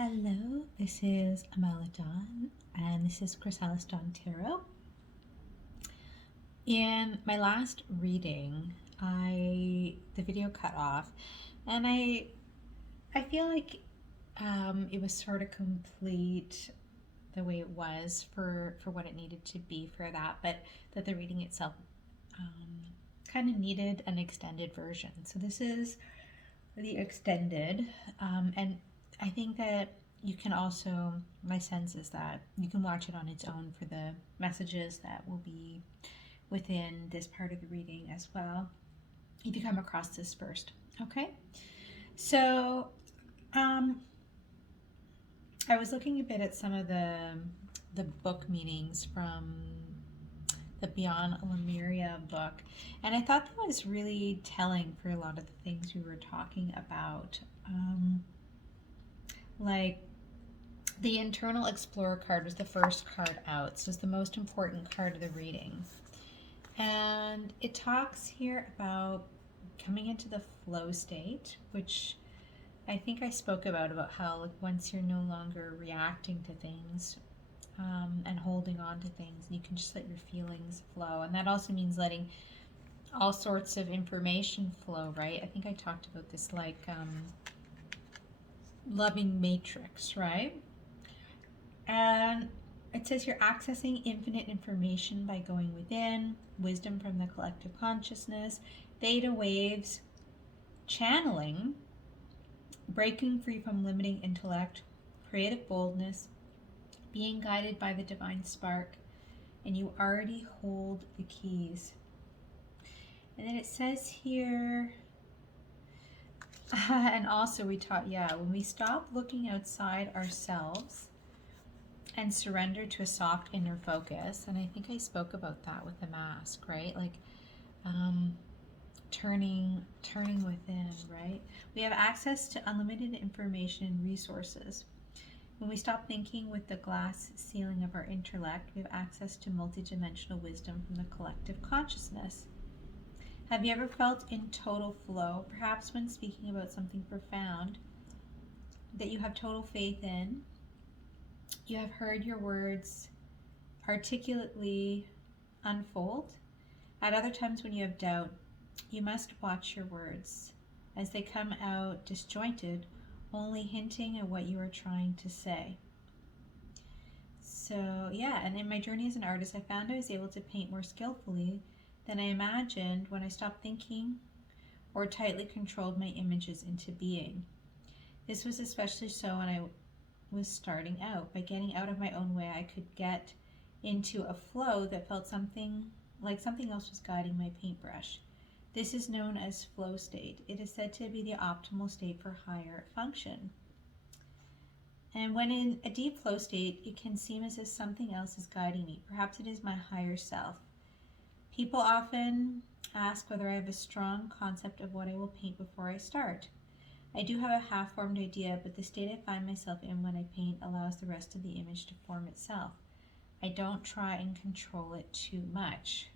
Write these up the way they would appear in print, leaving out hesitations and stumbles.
Hello, this is Dawn, and this is chrysalisdawntarot. In my last reading, the video cut off, and I feel like it was sort of complete the way it was for what it needed to be for that, but that the reading itself kind of needed an extended version. So this is the extended, and I think that you can also, my sense is that you can watch it on its own for the messages that will be within this part of the reading as well, if you come across this first. Okay, so I was looking a bit at some of the book meanings from the Beyond Lemuria book, and I thought that was really telling for a lot of the things we were talking about. Like the Internal Explorer card was the first card out, so it's the most important card of the reading. And it talks here about coming into the flow state, which I think I spoke about how like once you're no longer reacting to things and holding on to things, you can just let your feelings flow. And that also means letting all sorts of information flow, right? I think I talked about this like loving matrix, right? And it says you're accessing infinite information by going within, wisdom from the collective consciousness, theta waves, channeling, breaking free from limiting intellect, creative boldness, being guided by the divine spark, and you already hold the keys. And then it says here, and also we taught, when we stop looking outside ourselves and surrender to a soft inner focus, and I think I spoke about that with the mask, right? Like turning within, right? We have access to unlimited information and resources. When we stop thinking with the glass ceiling of our intellect, we have access to multidimensional wisdom from the collective consciousness. Have you ever felt in total flow, perhaps when speaking about something profound that you have total faith in? You have heard your words articulately unfold. At other times when you have doubt, you must watch your words as they come out disjointed, only hinting at what you are trying to say. So and in my journey as an artist, I found I was able to paint more skillfully than I imagined when I stopped thinking or tightly controlled my images into being. This was especially so when I was starting out. By getting out of my own way, I could get into a flow that felt something else was guiding my paintbrush. This is known as flow state. It is said to be the optimal state for higher function. And when in a deep flow state, it can seem as if something else is guiding me. Perhaps it is my higher self. People often ask whether I have a strong concept of what I will paint before I start. I do have a half-formed idea, but the state I find myself in when I paint allows the rest of the image to form itself. I don't try and control it too much.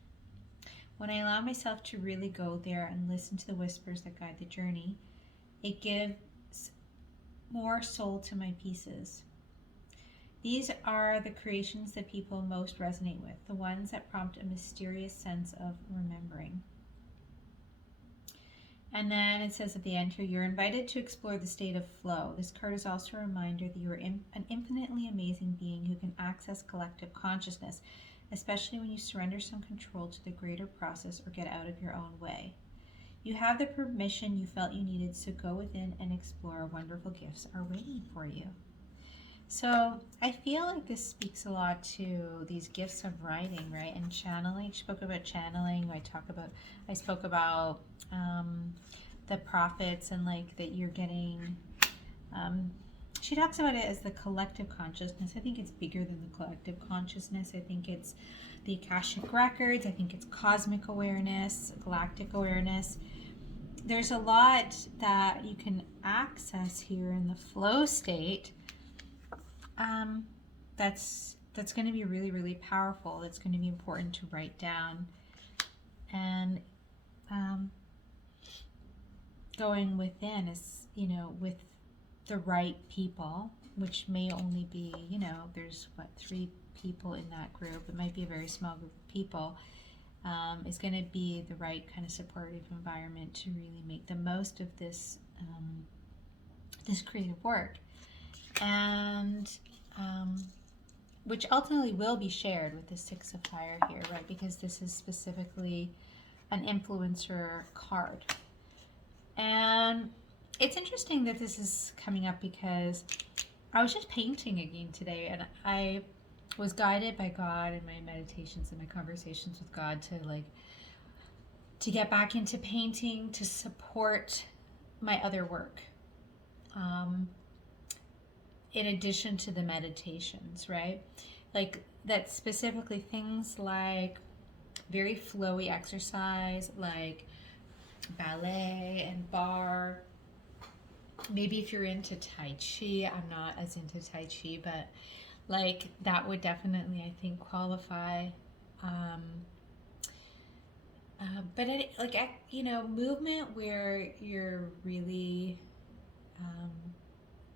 When I allow myself to really go there and listen to the whispers that guide the journey, it gives more soul to my pieces. These are the creations that people most resonate with, the ones that prompt a mysterious sense of remembering. And then it says at the end here, you're invited to explore the state of flow. This card is also a reminder that you are an infinitely amazing being who can access collective consciousness, especially when you surrender some control to the greater process or get out of your own way. You have the permission you felt you needed, so go within and explore. Wonderful gifts are waiting for you. So I feel like this speaks a lot to these gifts of writing, right? And channeling. She spoke about channeling. I spoke about the prophets and like that you're getting. She talks about it as the collective consciousness. I think it's bigger than the collective consciousness. I think it's the Akashic records. I think it's cosmic awareness, galactic awareness. There's a lot that you can access here in the flow state. That's going to be really, really powerful. It's going to be important to write down. And going within is, with the right people, which may only be, there's what, 3 people in that group. It might be a very small group of people. Is going to be the right kind of supportive environment to really make the most of this this creative work, and which ultimately will be shared with the Six of Fire here, right? Because this is specifically an influencer card. And it's interesting that this is coming up because I was just painting again today, and I was guided by God in my meditations and my conversations with God to get back into painting to support my other work. In addition to the meditations, right? Like that, specifically things like very flowy exercise, like ballet and bar. Maybe if you're into Tai Chi, I'm not as into Tai Chi, but like that would definitely, I think, qualify. But movement where you're really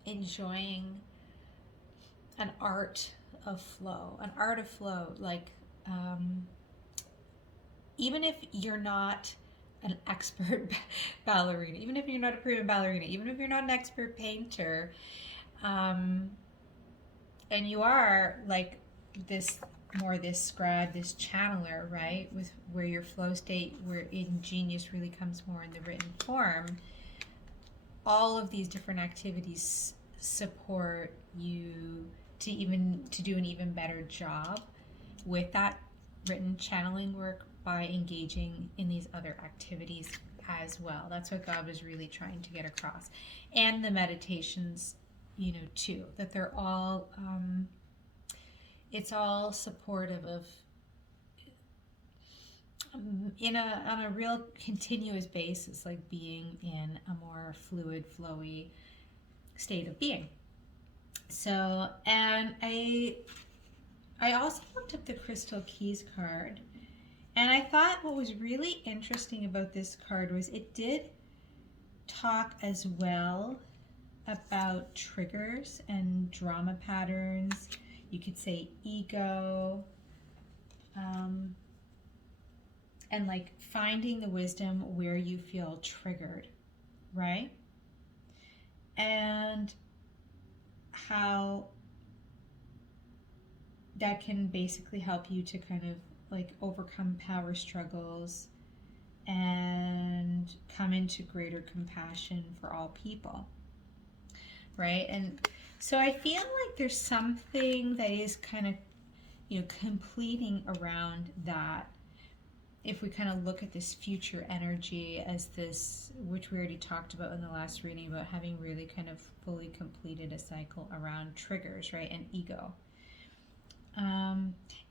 enjoying an art of flow, like even if you're not an expert ballerina, even if you're not a prima ballerina, even if you're not an expert painter, and you are like this scribe, this channeler, right, with where your flow state, where in genius really comes more in the written form, all of these different activities support you to do an even better job with that written channeling work by engaging in these other activities as well. That's what God was really trying to get across. And the meditations, too, that they're all it's all supportive of on a real continuous basis, like being in a more fluid, flowy state of being. So, and I also looked up the Crystal Keys card, and I thought what was really interesting about this card was it did talk as well about triggers and drama patterns. You could say ego, and like finding the wisdom where you feel triggered, right? And how that can basically help you to kind of like overcome power struggles and come into greater compassion for all people, right? And so I feel like there's something that is kind of, completing around that. If we kind of look at this future energy as this, which we already talked about in the last reading, about having really kind of fully completed a cycle around triggers, right, and ego.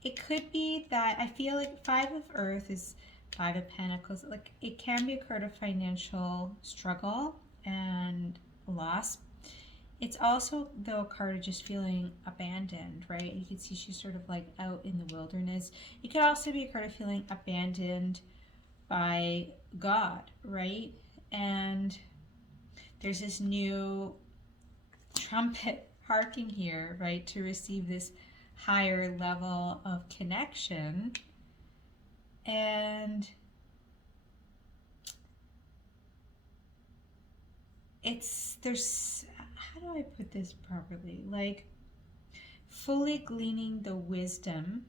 It could be that I feel like 5 of Earth is 5 of Pentacles. Like it can be a card of financial struggle and loss. It's also, though, a card of just feeling abandoned, right? You can see she's sort of like out in the wilderness. It could also be a card of feeling abandoned by God, right? And there's this new trumpet harking here, right, to receive this higher level of connection. And there's, how do I put this properly? Like fully gleaning the wisdom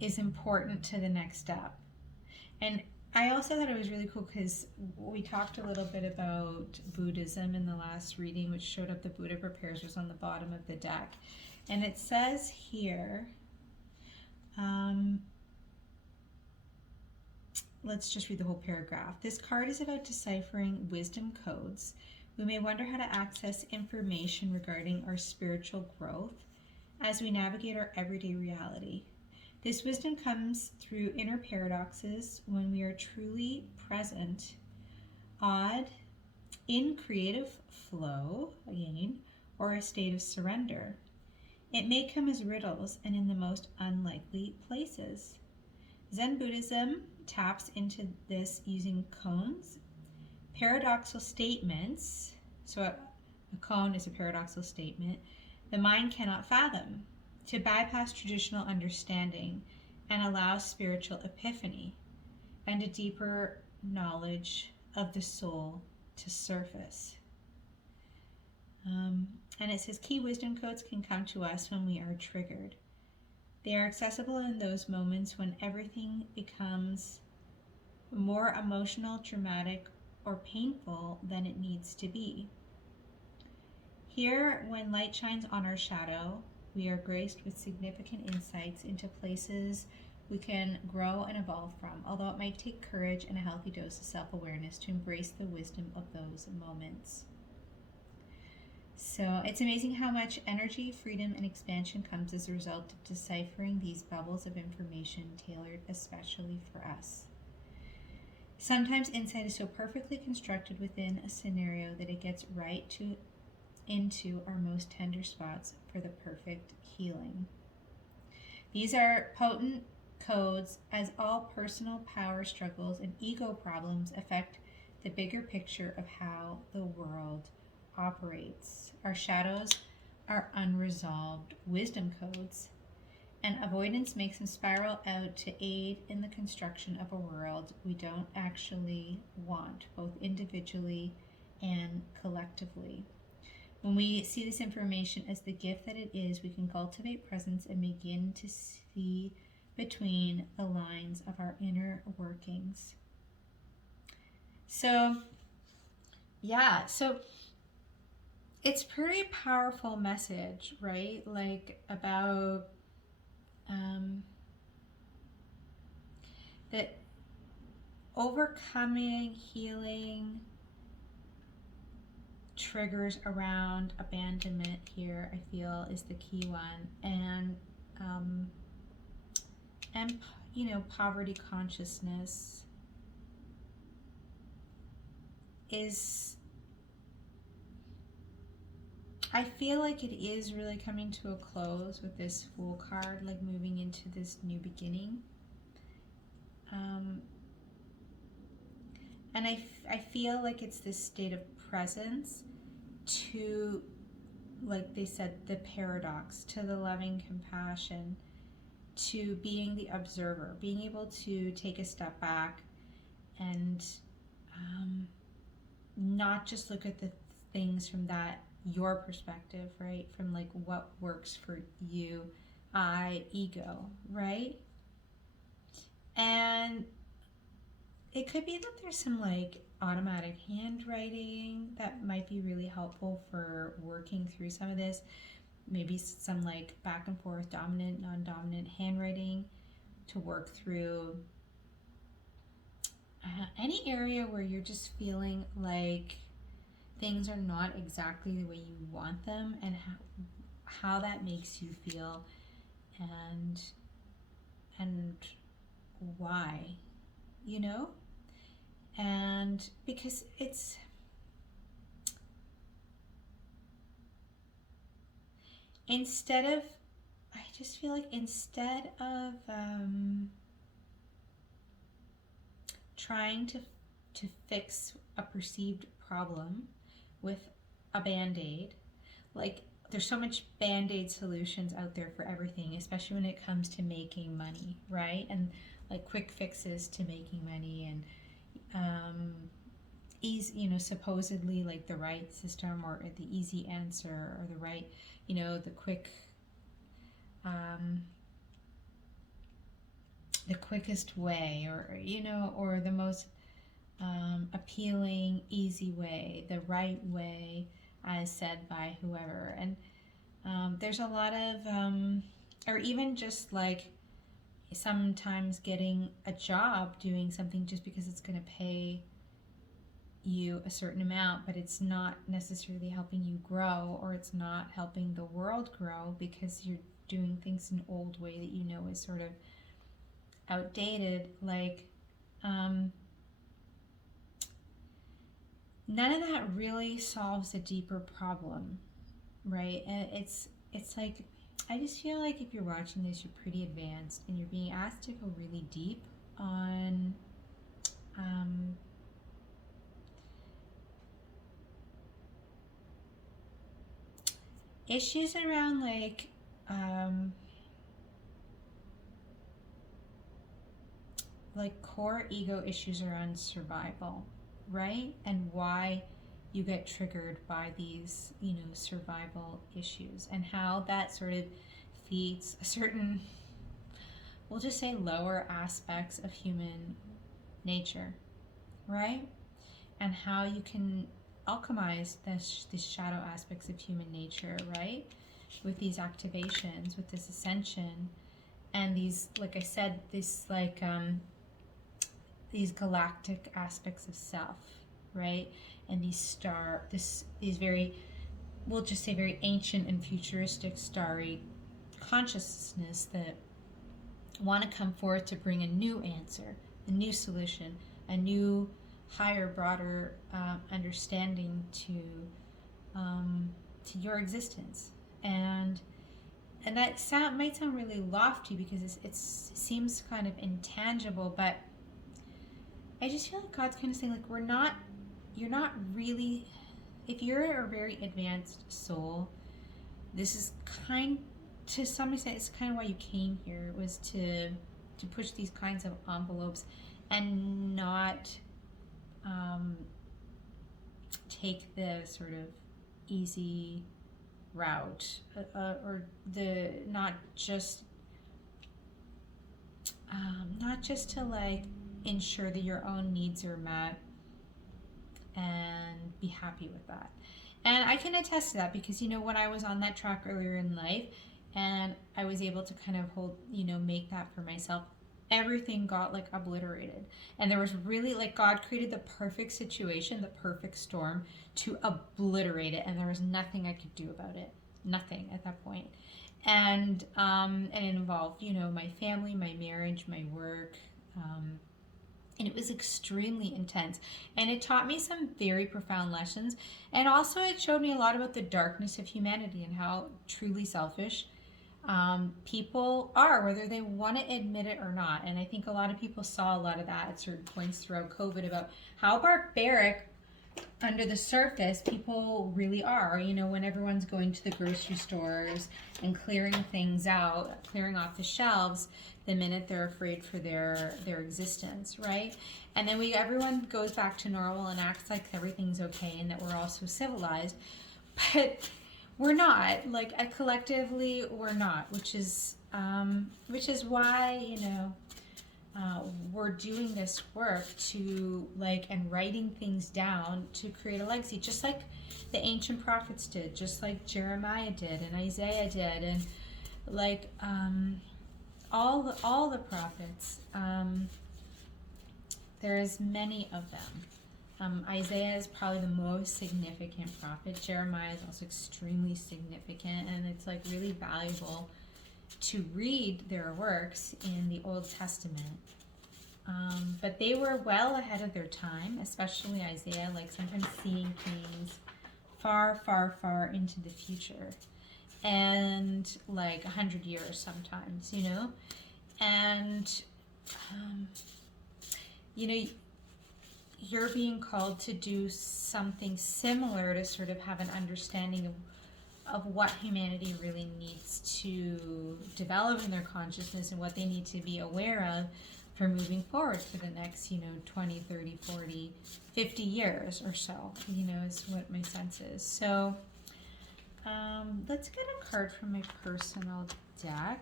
is important to the next step. And I also thought it was really cool because we talked a little bit about Buddhism in the last reading, which showed up the Buddha prepares was on the bottom of the deck. And it says here, let's just read the whole paragraph. This card is about deciphering wisdom codes. We may wonder how to access information regarding our spiritual growth as we navigate our everyday reality. This wisdom comes through inner paradoxes when we are truly present, odd, in creative flow, again, or a state of surrender. It may come as riddles and in the most unlikely places. Zen Buddhism taps into this using koans, paradoxical statements, so a cone is a paradoxical statement, the mind cannot fathom, to bypass traditional understanding and allow spiritual epiphany and a deeper knowledge of the soul to surface. And it says key wisdom codes can come to us when we are triggered. They are accessible in those moments when everything becomes more emotional, dramatic, or painful than it needs to be. Here, when light shines on our shadow, we are graced with significant insights into places we can grow and evolve from, although it might take courage and a healthy dose of self-awareness to embrace the wisdom of those moments. So it's amazing how much energy, freedom, and expansion comes as a result of deciphering these bubbles of information tailored especially for us. Sometimes insight is so perfectly constructed within a scenario that it gets right into our most tender spots for the perfect healing. These are potent codes, as all personal power struggles and ego problems affect the bigger picture of how the world operates. Our shadows are unresolved wisdom codes, and avoidance makes them spiral out to aid in the construction of a world we don't actually want, both individually and collectively. When we see this information as the gift that it is, we can cultivate presence and begin to see between the lines of our inner workings. So, yeah, so it's pretty powerful message, right? Like about that overcoming, healing, triggers around abandonment here, I feel, is the key one, and poverty consciousness is, I feel like it is really coming to a close with this Fool card, like moving into this new beginning. And I feel like it's this state of presence to, like they said, the paradox, to the loving compassion, to being the observer, being able to take a step back and not just look at the things from your perspective, right? From like what works for you, ego, right? And it could be that there's some like automatic handwriting that might be really helpful for working through some of this. Maybe some like back and forth, dominant, non-dominant handwriting to work through any area where you're just feeling like things are not exactly the way you want them, and how that makes you feel, and why, and because it's I just feel like instead of trying to fix a perceived problem with a band-aid, like there's so much band-aid solutions out there for everything, especially when it comes to making money, right? And like quick fixes to making money, and easy, supposedly like the right system or the easy answer or the right, the quickest way, or the most appealing, easy way, the right way, as said by whoever. And there's a lot of, or even just like sometimes getting a job doing something just because it's going to pay you a certain amount, but it's not necessarily helping you grow, or it's not helping the world grow because you're doing things an old way that is sort of outdated. Like none of that really solves a deeper problem, right? And it's like, I just feel like if you're watching this, you're pretty advanced and you're being asked to go really deep on issues around like core ego issues around survival, right? And why you get triggered by these, survival issues, and how that sort of feeds a certain, we'll just say, lower aspects of human nature, right? And how you can alchemize these shadow aspects of human nature, right? With these activations, with this ascension, and these, like I said, these galactic aspects of self, right? And these very, we'll just say, very ancient and futuristic starry consciousness that want to come forth to bring a new answer, a new solution, a new, higher, broader understanding to your existence. And that might sound really lofty because it seems kind of intangible, but I just feel like God's kind of saying, like, you're not really, if you're a very advanced soul, this is to some extent, it's kind of why you came here, was to push these kinds of envelopes and not take the sort of easy route, or the not just to like ensure that your own needs are met and be happy with that. And I can attest to that because, when I was on that track earlier in life and I was able to kind of make that for myself, everything got like obliterated. And there was really, like, God created the perfect situation, the perfect storm to obliterate it. And there was nothing I could do about it. Nothing at that point. And it involved, my family, my marriage, my work, and it was extremely intense. And it taught me some very profound lessons. And also it showed me a lot about the darkness of humanity and how truly selfish people are, whether they want to admit it or not. And I think a lot of people saw a lot of that at certain points throughout COVID about how barbaric under the surface people really are, when everyone's going to the grocery stores and clearing things out, clearing off the shelves the minute they're afraid for their existence, right? And then everyone goes back to normal and acts like everything's okay and that we're all so civilized, but we're not. Like, collectively we're not, which is why we're doing this work to and writing things down to create a legacy, just like the ancient prophets did, just like Jeremiah did and Isaiah did, and all the prophets. There's many of them. Isaiah is probably the most significant prophet. Jeremiah is also extremely significant, and it's really valuable to read their works in the Old Testament. But they were well ahead of their time, especially Isaiah, sometimes seeing things far, far, far into the future. And 100 years sometimes, And, you're being called to do something similar to sort of have an understanding of what humanity really needs to develop in their consciousness and what they need to be aware of for moving forward for the next 20, 30, 40, 50 years or so, is what my sense is. So let's get a card from my personal deck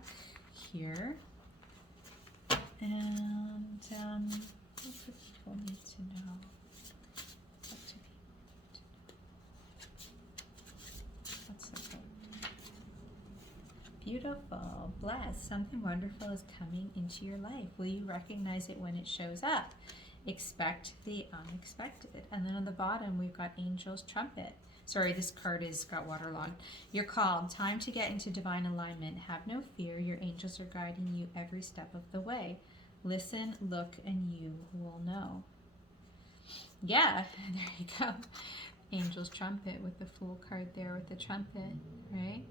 here, and what do people need to know? Beautiful. Blessed. Something wonderful is coming into your life. Will you recognize it when it shows up? Expect the unexpected. And then on the bottom, we've got Angel's Trumpet. Sorry, this card has got waterlogged. You're called. Time to get into divine alignment. Have no fear. Your angels are guiding you every step of the way. Listen, look, and you will know. Yeah, there you go. Angel's Trumpet with the Fool card there with the trumpet, right?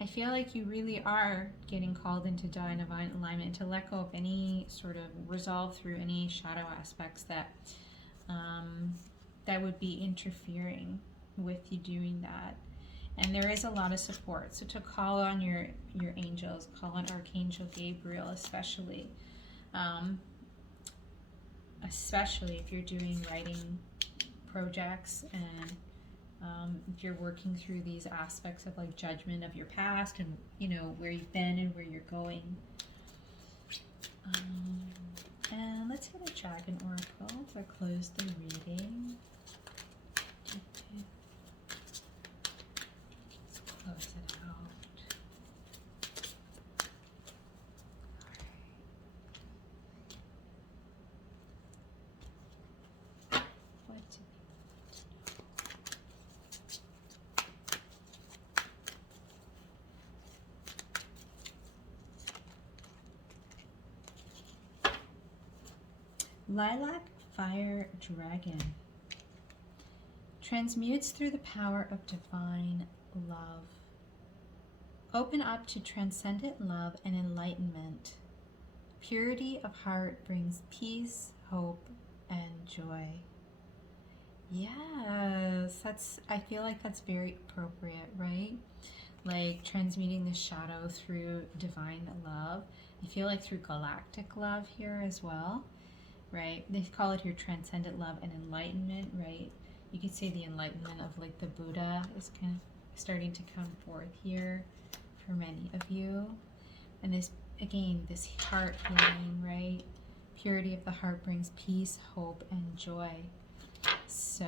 I feel like you really are getting called into divine alignment, to let go of any sort of resolve through any shadow aspects that that would be interfering with you doing that. And there is a lot of support. So to call on your angels, call on Archangel Gabriel especially. Especially if you're doing writing projects and if you're working through these aspects of like judgment of your past and where you've been and where you're going. And let's hit a dragon oracle to close the reading. Okay. Let's close it out. Lilac Fire Dragon transmutes through the power of divine love. Open up to transcendent love and enlightenment. Purity of heart brings peace, hope, and joy. Yes, I feel like that's very appropriate, right? Like transmuting the shadow through divine love. I feel like through galactic love here as well. Right? They call it here transcendent love and enlightenment, right? You could say the enlightenment of like the Buddha is kind of starting to come forth here for many of you. And this, again, this heart healing, right? Purity of the heart brings peace, hope, and joy. So,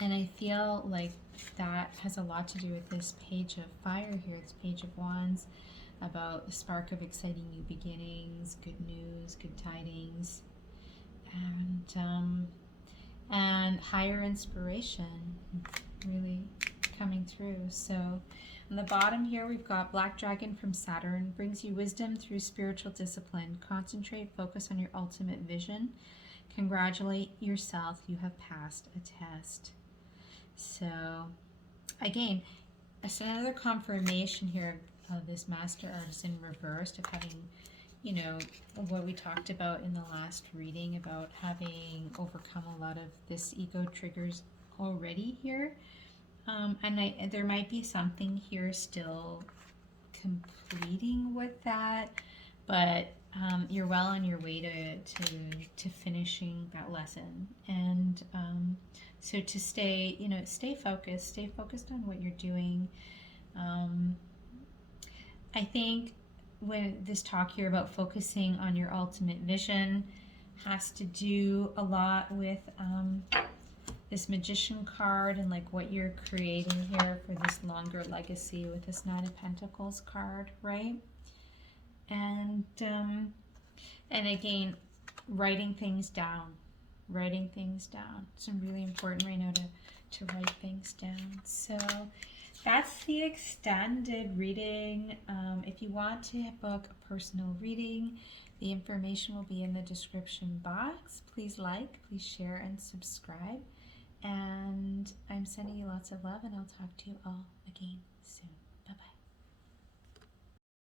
and I feel like that has a lot to do with this page of fire here, this page of wands, about a spark of exciting new beginnings, good news, good tidings, and higher inspiration really coming through. So on the bottom here we've got Black Dragon from Saturn, brings you wisdom through spiritual discipline. Concentrate, focus on your ultimate vision. Congratulate yourself, you have passed a test. So again, it's another confirmation here of this Master Artist in reversed, of having, what we talked about in the last reading about having overcome a lot of this ego triggers already here. And there might be something here still completing with that, but you're well on your way to finishing that lesson. And so to stay focused on what you're doing. I think when this talk here about focusing on your ultimate vision has to do a lot with this Magician card and like what you're creating here for this longer legacy with this Nine of Pentacles card, right? And again, writing things down. It's really important right now to write things down. So that's the extended reading. If you want to book a personal reading, the information will be in the description box. Please like, please share, and subscribe. And I'm sending you lots of love, and I'll talk to you all again soon.